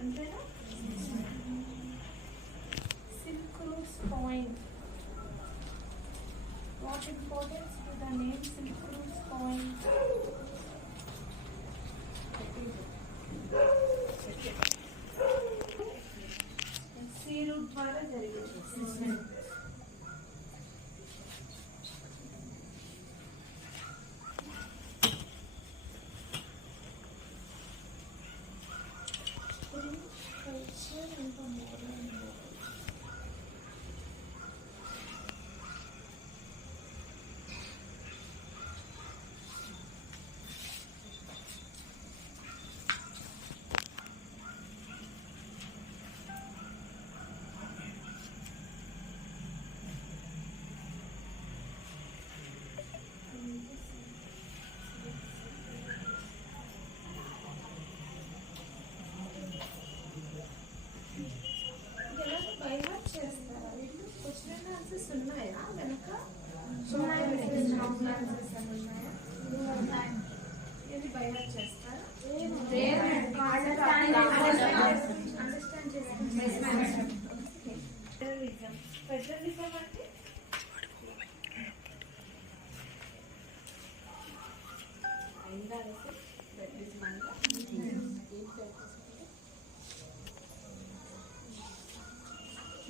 అంతేనా silk routes point what importance to the name silk routes point sea route ద్వారా జరిగేది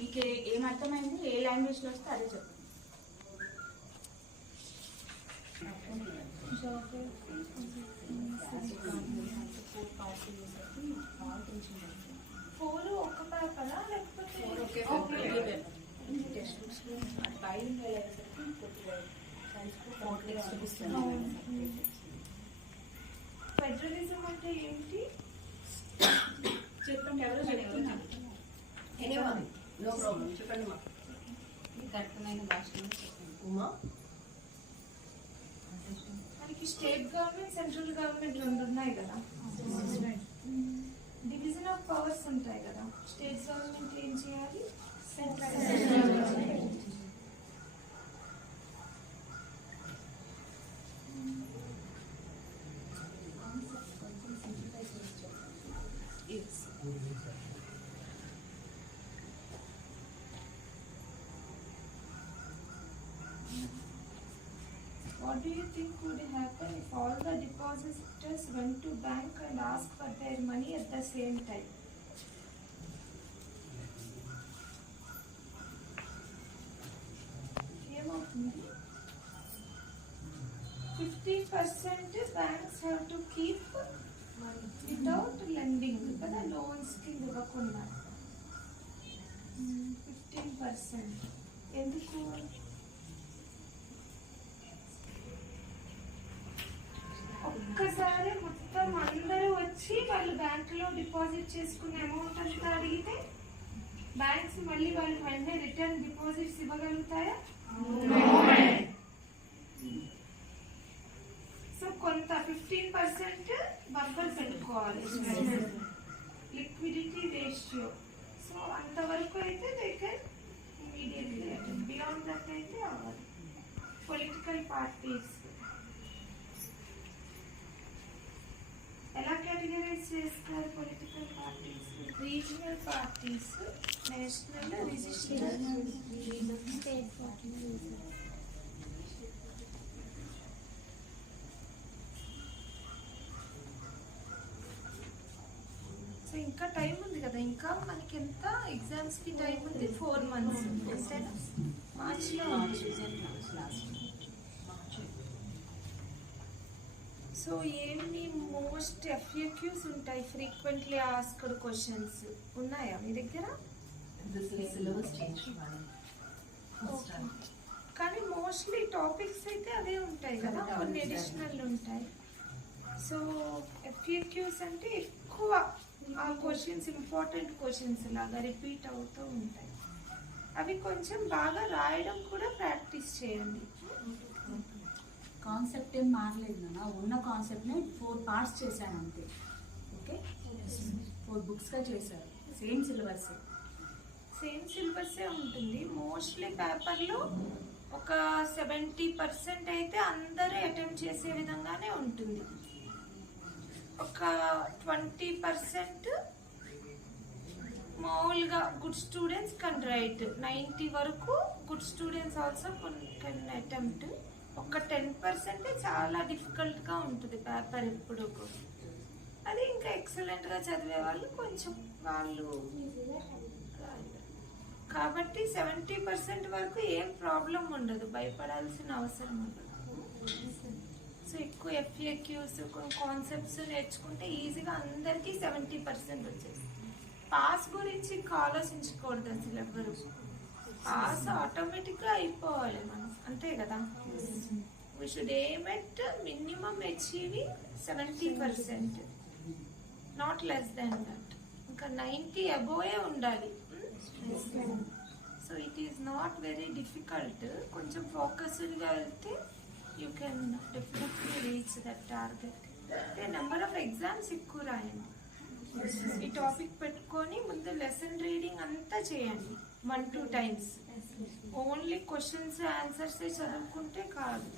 మీకు ఏ- ఏం అర్థమైంది ఏ లాంగ్వేజ్లో వస్తే అదే చెప్పండి ఫోర్ ఒక పేపరా. లేకపోతే టెక్స్ట్ బుక్స్ ఫెడరలిజం అంటే ఏంటి చెప్పండి ఎవరో చెప్తున్నారు ఎనీవన్ నో ప్రాబ్లం చెప్పండి మా మీకు అర్థమైన భాషలో చెప్పండి ఉమా మనకి స్టేట్ గవర్నమెంట్ సెంట్రల్ గవర్నమెంట్ రెండు ఉన్నాయి కదా. డివిజన్ ఆఫ్ పవర్స్ ఉంటాయి కదా. స్టేట్ గవర్నమెంట్ ఏం చేయాలి? What do you think would happen if all the depositors went to bank and asked for their money at the same time? ఏమవుతుంది fifty percent banks have to keep without lending కదా loans కింద ఇవ్వకుండా fifteen percent ఎందుకు వాళ్ళు బ్యాంకులో deposit చేసుకునే amount అంతా అడిగితే బ్యాంక్స్ మళ్ళీ వాళ్ళు వెంటనే రిటర్న్ డిపాజిట్స్ ఇవ్వగలుగుతాయా? సో కొంత ఫిఫ్టీన్ పర్సెంట్ బఫర్ పెట్టుకోవాలి. లిక్విడిటీ రేషియో సో అంతవరకు అయితే they can immediately beyond that అయితే అవ్వాలి. పొలిటికల్ పార్టీస్ ఎలా కేటగరైజ్ చేస్తారు political parties regional parties national register state party so ఇంకా టైం ఉంది కదా. ఇంకా మనకి ఎంత ఎగ్జామ్స్కి టైం ఉంది? ఫోర్ మంత్స్ సో ఏమి మోస్ట్ ఎఫ్ఏక్యూస్ ఉంటాయి ఫ్రీక్వెంట్లీ ఆస్క్డ్ క్వశ్చన్స్ ఉన్నాయా మీ దగ్గర. కానీ మోస్ట్లీ టాపిక్స్ అయితే అవే ఉంటాయి కదా కొన్ని. అడిషనల్ ఉంటాయి. సో ఎఫ్ఏక్యూస్ అంటే ఎక్కువ ఆ క్వశ్చన్స్ ఇంపార్టెంట్ క్వశ్చన్స్ లాగా రిపీట్ అవుతూ ఉంటాయి. అవి కొంచెం బాగా రాయడం కూడా ప్రాక్టీస్ చేయండి. కాన్సెప్ట్ ఏం మారలేదు నాన్న. ఉన్న కాన్సెప్ట్ని ఫోర్ పార్ట్స్ చేశాను అంతే. ఓకే ఫోర్ బుక్స్గా చేశారు. సేమ్ సిలబస్ సేమ్ సిలబసే ఉంటుంది. మోస్ట్లీ పేపర్లో ఒక సెవెంటీ పర్సెంట్ అయితే అందరూ అటెంప్ట్ చేసే విధంగానే ఉంటుంది. ఒక ట్వంటీ పర్సెంట్ మామూలుగా good students can write ninety వరకు good students also can attempt ఒక టెన్ పర్సెంట్ చాలా డిఫికల్ట్గా ఉంటుంది పేపర్ ఎప్పుడు అది ఇంకా ఎక్సలెంట్గా చదివే వాళ్ళు కొంచెం వాళ్ళు కాబట్టి సెవెంటీ పర్సెంట్ వరకు ఏం ప్రాబ్లం ఉండదు భయపడాల్సిన అవసరం ఉండదు. సో ఎక్కువ ఎఫ్ఏక్యూస్ కొన్ని కాన్సెప్ట్స్ నేర్చుకుంటే ఈజీగా అందరికీ సెవెంటీ పర్సెంట్ వచ్చేసి పాస్ గురించి ఇంకా ఆలోచించకూడదు అసలు ఎవరు పాస్ ఆటోమేటిక్గా అయిపోవాలి మనం. అంతే కదా? We should aim at minimum achieving seventy percent not less than that ఇంకా నైంటీ అబోవే ఉండాలి. So it is not very difficult కొంచెం ఫోకస్డ్గా వెళ్తే you can definitely reach that target number of exams ఎక్కువ రాయండి. ఈ టాపిక్ పెట్టుకొని ముందు లెసన్ రీడింగ్ అంతా చేయండి. One two times only questions answers చదువుకుంటే కాదు.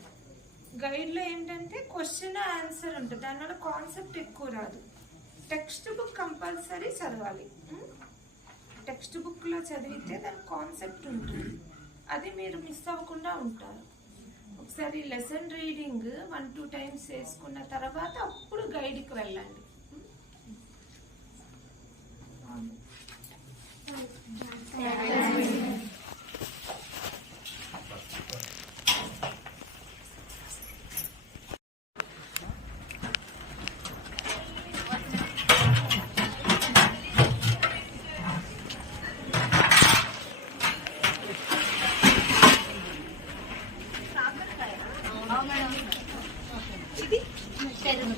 గైడ్లో ఏంటంటే క్వశ్చన్ ఆన్సర్ ఉంటుంది. దానివల్ల కాన్సెప్ట్ ఎక్కువ రాదు. టెక్స్ట్ బుక్ కంపల్సరీ చదవాలి. టెక్స్ట్ బుక్లో చదివితే దాని కాన్సెప్ట్ ఉంటుంది. అది మీరు మిస్ అవ్వకుండా ఉంటారు. ఒకసారి lesson reading one two times చేసుకున్న తర్వాత అప్పుడు గైడ్కి వెళ్ళండి. అవును.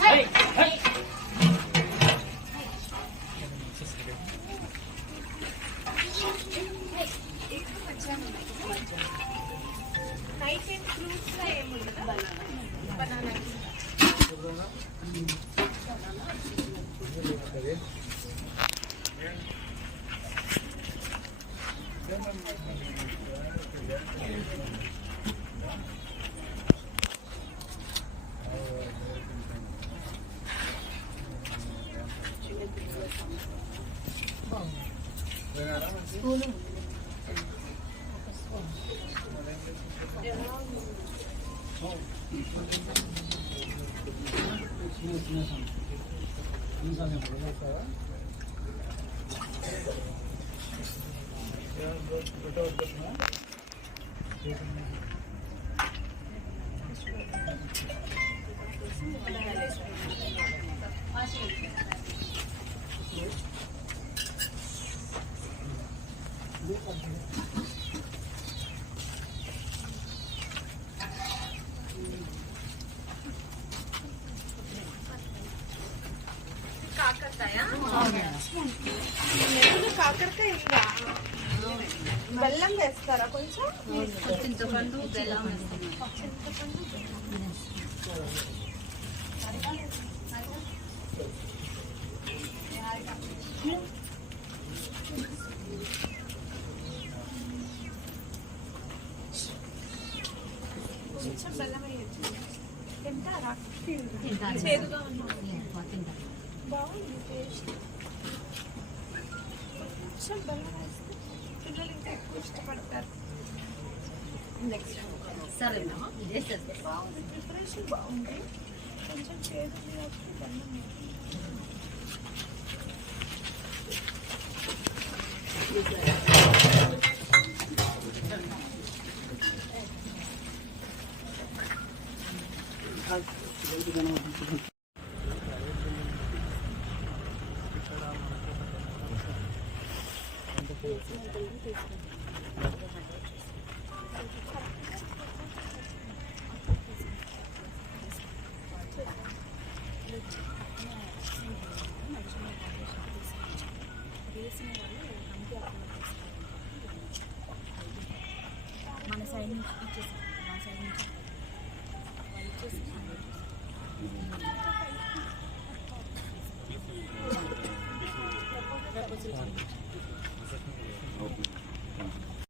నైట్ 인삼에 물어볼까요? కాకరకాయ కాకరకాయ బెల్లం వేస్తారా కొంచెం? చింతపండు బెల్లం. కొంచెం బెల్లం వేయచ్చు. తింటారా? తింటాను. చేదుగా ఉన్నా. బాగుంది టేస్ట్. కొంచెం బెల్లం వేస్తే పిల్లలు ఇంకా ఎక్కువ ఇష్టపడతారు. నెక్స్ట్ సరేనా ప్రిపరేషన్ బాగుంది. కొంచెం చేదు ఉంది కాబట్టి బెల్లం మన సైడ్ నుంచి ఇచ్చేసాం మా సైడ్ నుంచి వాళ్ళు ఇచ్చేసి ప్రపోజల్ పంపించాం